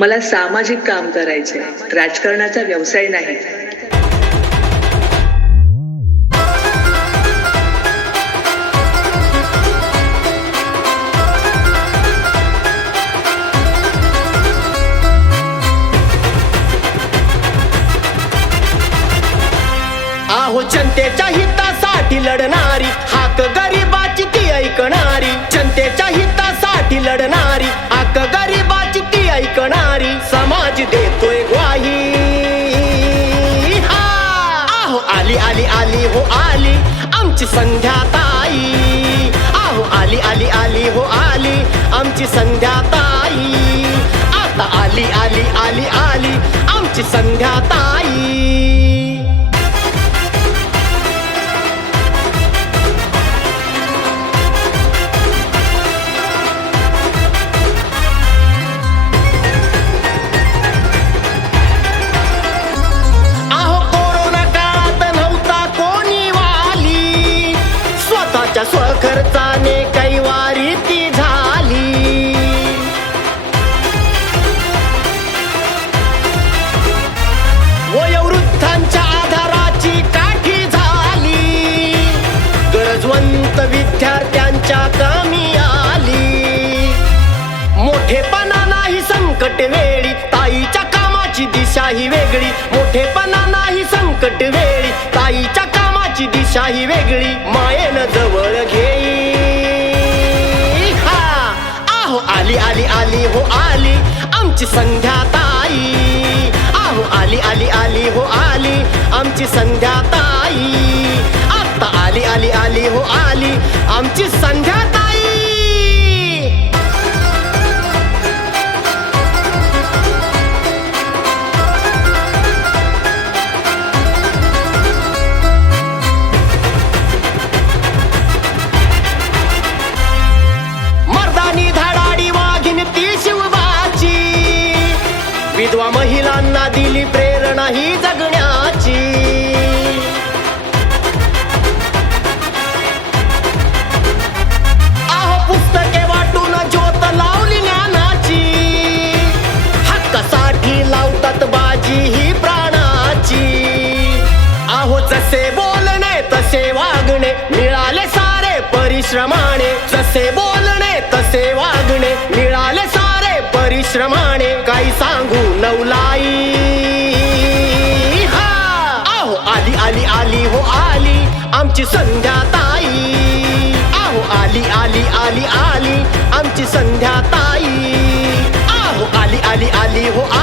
मला सामाजिक काम करायचे राजकारणाचा व्यवसाय नाही. आहो जनतेच्या हितासाठी लढणारी हाक ती समाज देतोय ग्वाही. आहो आली आली आली हो आली आमची संध्या ताई. आहो आली आली आली हो आली आमची संध्या कामाची दिशा ही वेगळी. मोठेपणा नाही संकट वेळी. ताईच्या कामाची दिशा ही वेगळी. मायेन जवळ घेई. हा. आहो आली आली आली हो आली. आमची संध्या ताई. आहो आली आली आली हो आली. आमची संध्या ताई. आता आली आली आली हो आली. आमची संध्या परिश्रमाने जसे बोलणे तसे वागणे मिळाले सारे परिश्रमाने. काही सांगू नवलाई. हा. आहो आली आली आली हो आली आमची संध्या ताई. आहो आली आली आली आली आमची संध्या ताई. आहो आली आली आली हो आली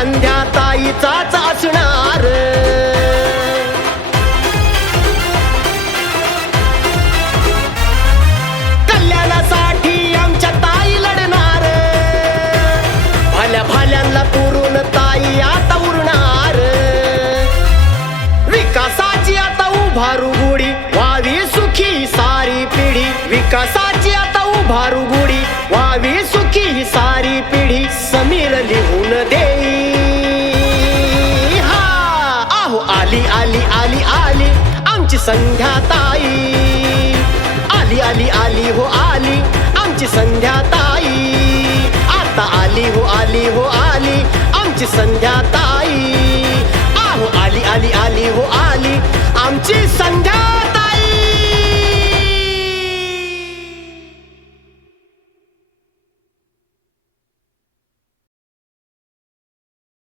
संध्या ताईचाच असणार. कल्याणासाठी आमच्या ताई लढणार. भाल्या भाल्यांना पुरून ताई आता उरणार. विकासाची आता उभारू गुडी व्हावी सुखी सारी पिढी. विकासाची आता उभारू गुडी व्हावी संध्या ताई आली आली आली हो आली. आमची संध्या ताई आता आली हो आली हो आली.